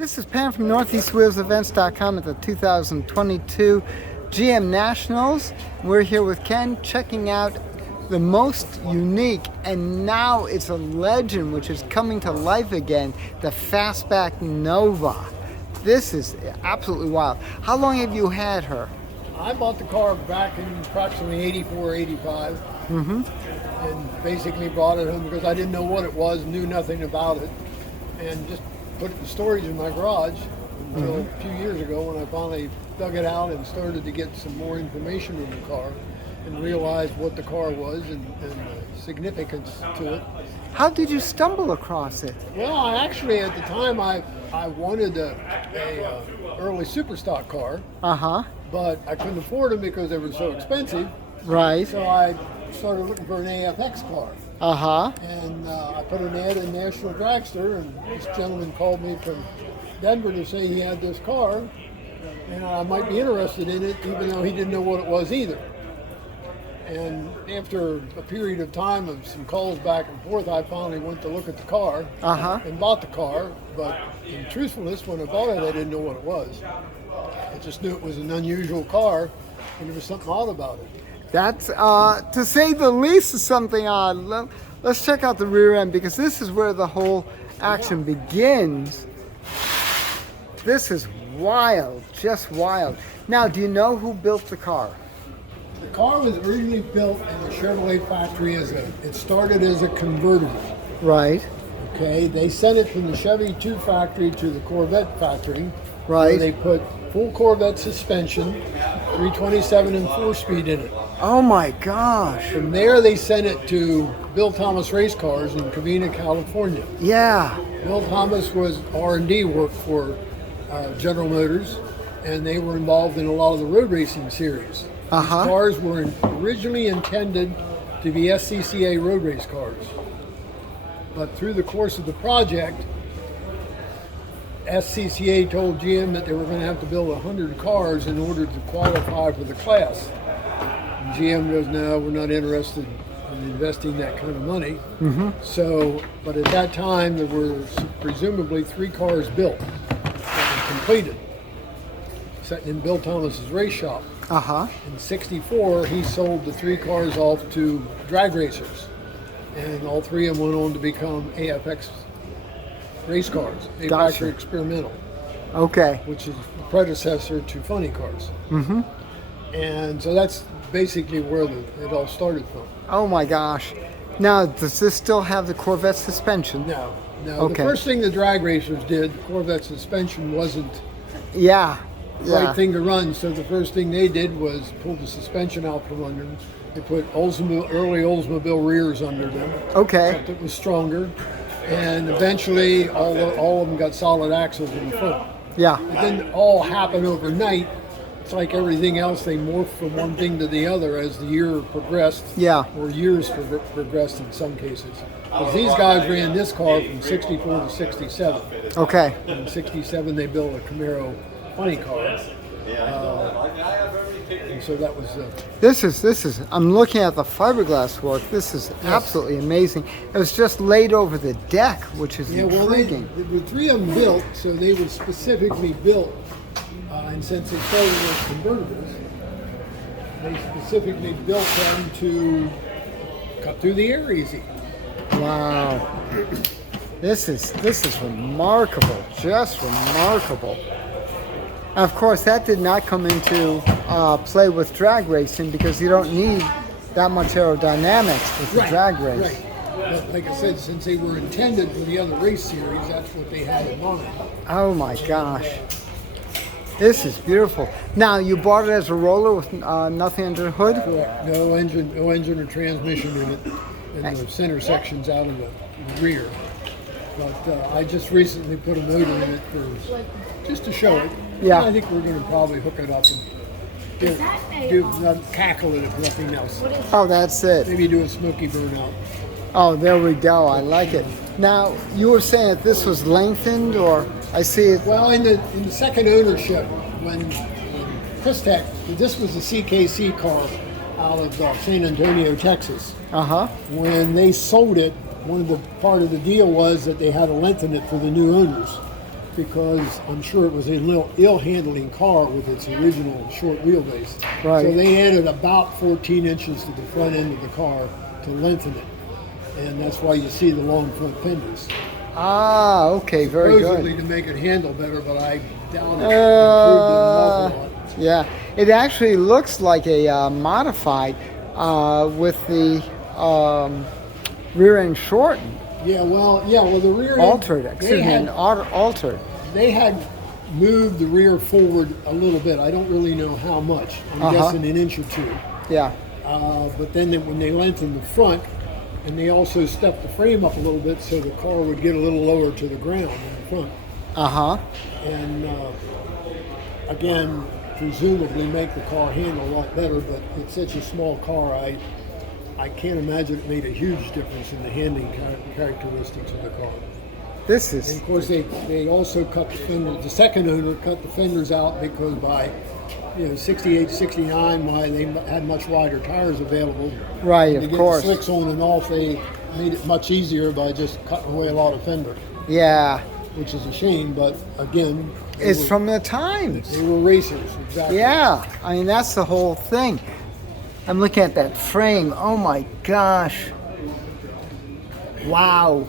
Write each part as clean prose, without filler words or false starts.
This is Pam from NortheastWheelsEvents.com at the 2022 GM Nationals. We're here with Ken checking out the most unique, and now it's a legend which is coming to life again, the Fastback Nova. This is absolutely wild. How long have you had her? I bought the car back in approximately 84, 85. And basically brought it home because I didn't know what it was, knew nothing about it, and just put it in storage in my garage until a few years ago when I finally dug it out and started to get some more information on the car and realized what the car was and the significance to it. How did you stumble across it? Well, I actually, at the time, I wanted a early Superstock car, but I couldn't afford them because they were so expensive. Right. So I started looking for an AFX car. And I put an ad in National Dragster, and this gentleman called me from Denver to say he had this car, and I might be interested in it, even though he didn't know what it was either. And after a period of time of some calls back and forth, I finally went to look at the car and bought the car. But in truthfulness, when I bought it, I didn't know what it was. I just knew it was an unusual car, and there was something odd about it. That's, to say the least, is something odd. Let's check out the rear end, because this is where the whole action begins. This is wild, just wild. Now, do you know who built the car? The car was originally built in the Chevrolet factory it started as a convertible. Right. Okay, they sent it from the Chevy 2 factory to the Corvette factory. Right. Where they put full Corvette suspension, 327 and 4-speed in it. Oh my gosh. From there, they sent it to Bill Thomas Race Cars in Covina, California. Yeah. Bill Thomas was R&D work for General Motors, and they were involved in a lot of the road racing series. These cars were originally intended to be SCCA road race cars. But through the course of the project, SCCA told GM that they were going to have to build 100 cars in order to qualify for the class. And GM goes, no, we're not interested in investing that kind of money. So, but at that time, there were presumably 3 cars built that were completed, sitting in Bill Thomas's race shop. In '64, he sold the 3 cars off to drag racers, and all 3 of them went on to become AFX race cars, factory experimental. Okay. Which is the predecessor to funny cars. And so that's basically where it all started from. Oh my gosh. Now, does this still have the Corvette suspension? No. Okay. The first thing the drag racers did, the Corvette suspension wasn't the right thing to run. So the first thing they did was pull the suspension out from under them. They put early Oldsmobile rears under them. Okay. Except it was stronger. And eventually, all of them got solid axles in the front. Yeah. It didn't all happen overnight. It's like everything else, they morphed from one thing to the other as the year progressed. Yeah. Or years progressed in some cases. Because these guys ran this car from 64 to 67. Okay. In 67, they built a Camaro funny car. And so that was... This is, I'm looking at the fiberglass work. This is absolutely amazing. It was just laid over the deck, which is intriguing. Well, there were 3 of them built, so they were specifically built. And since they started as convertibles, they specifically built them to cut through the air easy. Wow. This is remarkable, just remarkable. Of course, that did not come into play with drag racing because you don't need that much aerodynamics with the drag race. Right. But like I said, since they were intended for the other race series, that's what they had in mind. Oh my gosh. This is beautiful. Now, you bought it as a roller with nothing under the hood? Correct. No engine or transmission in it, and the center section's out of the rear. But I just recently put a motor in it just to show it. Yeah. And I think we're going to probably hook it up and cackle it if nothing else. Oh, that's it. Maybe do a smoky burnout. Oh, there we go. I like it. Now, you were saying that this was lengthened, or I see it. Well, in the second ownership, when Chris Tech, this was a CKC car out of San Antonio, Texas. When they sold it, part of the deal was that they had to lengthen it for the new owners. because I'm sure it was an ill-handling car with its original short wheelbase. Right. So they added about 14 inches to the front end of the car to lengthen it. And that's why you see the long front fenders. Ah, okay, very Supposedly good. to make it handle better, but I doubt it. Improved it an awful lot. Yeah, it actually looks like a modified with the rear end shortened, Well, the rear end, altered, they had, altered. they had moved the rear forward a little bit. I don't really know how much. I'm guessing an inch or two. Yeah, But then when they lengthened the front, and they also stepped the frame up a little bit so the car would get a little lower to the ground in the front. And again, presumably make the car handle a lot better, but it's such a small car, I can't imagine it made a huge difference in the handling characteristics of the car. this And is, of course, they also cut the fenders. The second owner cut the fenders out because by 68, 69, why they had much wider tires available. right, To of get course. the slicks on and off, they made it much easier by just cutting away a lot of fender, Yeah, which is a shame. But again, it's from the times. they were racers, exactly. Yeah, I mean, that's the whole thing. I'm looking at that frame. Oh my gosh. Wow.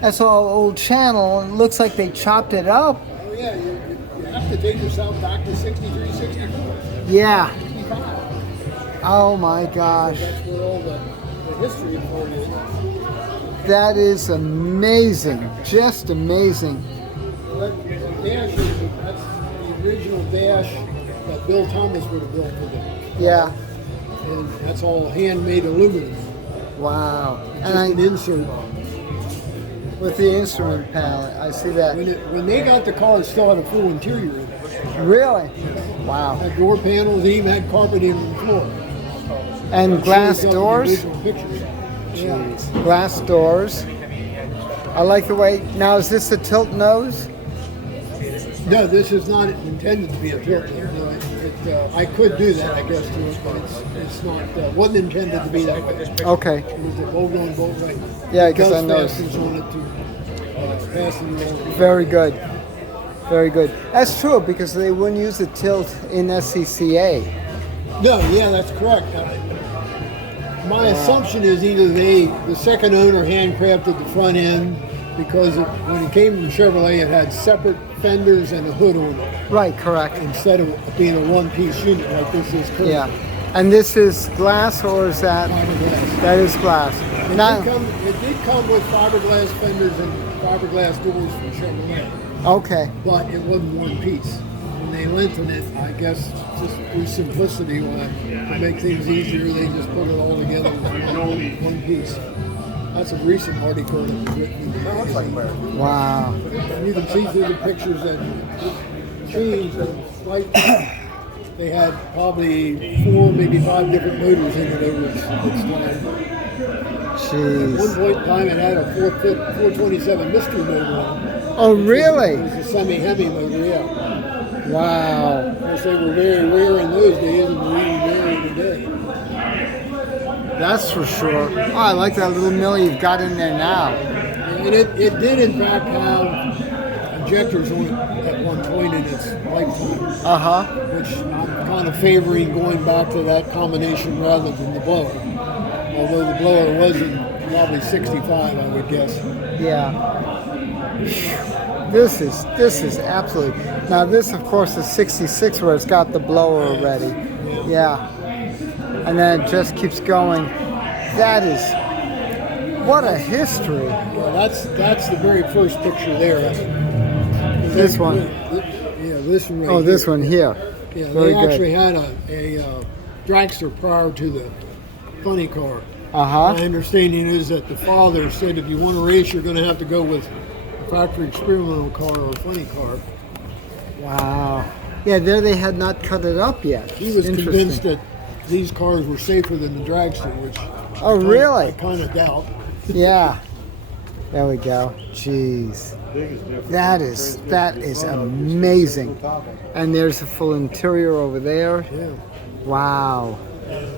That's all old channel. It looks like they chopped it up. Oh yeah, you have to take yourself back to 63, 64, Yeah. 65. Oh my gosh. That's where all the history part is. That is amazing. Just amazing. That dash that's the original dash that Bill Thomas would have built for them. Yeah. And that's all handmade aluminum. Wow. Just an And insert. with the instrument panel, I see that. When they got the car, it still had a full interior in it. Really? Wow. Had door panels, they even had carpeting on the floor. And glass Shows up in the doors? original pictures. Yeah. Glass doors. I like the way. Now, is this a tilt nose? No, this is not intended to be a tilt. No, I could do that, I guess, to it, but it's not. Wasn't intended to be that way. Okay. It was a bolt on, bolt right. Yeah, because I Dust noticed. fasteners on it to fasten it on. Very good. Very good. That's true because they wouldn't use a tilt in SCCA. No, yeah, that's correct. My assumption is either the second owner handcrafted the front end because when it came from Chevrolet, it had separate fenders and a hood on it Right, correct. instead of being a one-piece unit like this is currently. Yeah. And this is glass or is that? Fiberglass. That is glass. It Now, did come with fiberglass fenders and fiberglass doors from Chevrolet, okay. but it wasn't one piece. When they lengthened it, I guess just through simplicity, to make things easier, they just put it all together as one piece. That's a recent article that was written in the magazine. Wow. And you can see through the pictures that changed like they had probably 4, maybe 5 different motors in it over its time. At one Jeez. point in time, it had a 427 mystery motor on it. Oh, It really? was a semi-heavy motor, yeah. Wow. Of course, they were very rare in those days, and they're even rarer today. That's for sure. Oh, I like that little mill you've got in there now. And it did, in fact, have injectors on it at one point in its lifetime, Uh-huh. which I'm kind of favoring going back to that combination rather than the blower. Although the blower was in probably 65, I would guess. Yeah. This is absolutely. Now this, of course, is 66 where it's got the blower already. Yeah. And then it just keeps going. That is, what a history. Yeah, that's the very first picture there. This one. Yeah, this one. Right Oh, this here. one here. Yeah, Very they actually good. had a dragster prior to the funny car. Uh-huh. My understanding is that the father said if you want to race, you're going to have to go with a factory experimental car or a funny car. Wow. Yeah, there they had not cut it up yet. He was Interesting. convinced that these cars were safer than the dragster, which Oh, really? I kind of doubt. Yeah. There we go. Jeez. That is amazing. And there's a full interior over there. Yeah. Wow.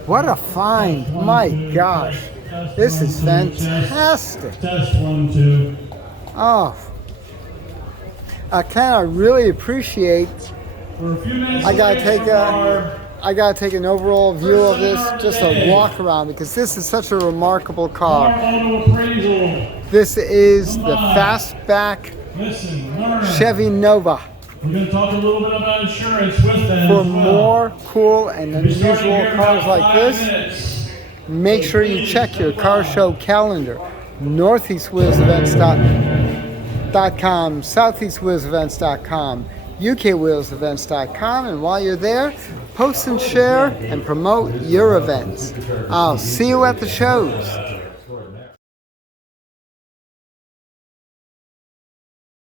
What a find. My gosh. This is fantastic. Test 1, 2. Oh. Ken, I really appreciate. For a few minutes, I gotta away take from our an overall view of this, just a walk around, because this is such a remarkable car. auto appraisal. This is the Fastback Listen, learn. Chevy Nova. We're going to talk a little bit about insurance with them For as well. more cool and We'll be starting unusual here in cars about like 5 this, minutes. make sure you check your car show calendar. NortheastWheelsEvents.com, SoutheastWheelsEvents.com, UKWheelsEvents.com, and while you're there, post and share and promote your events. I'll see you at the shows.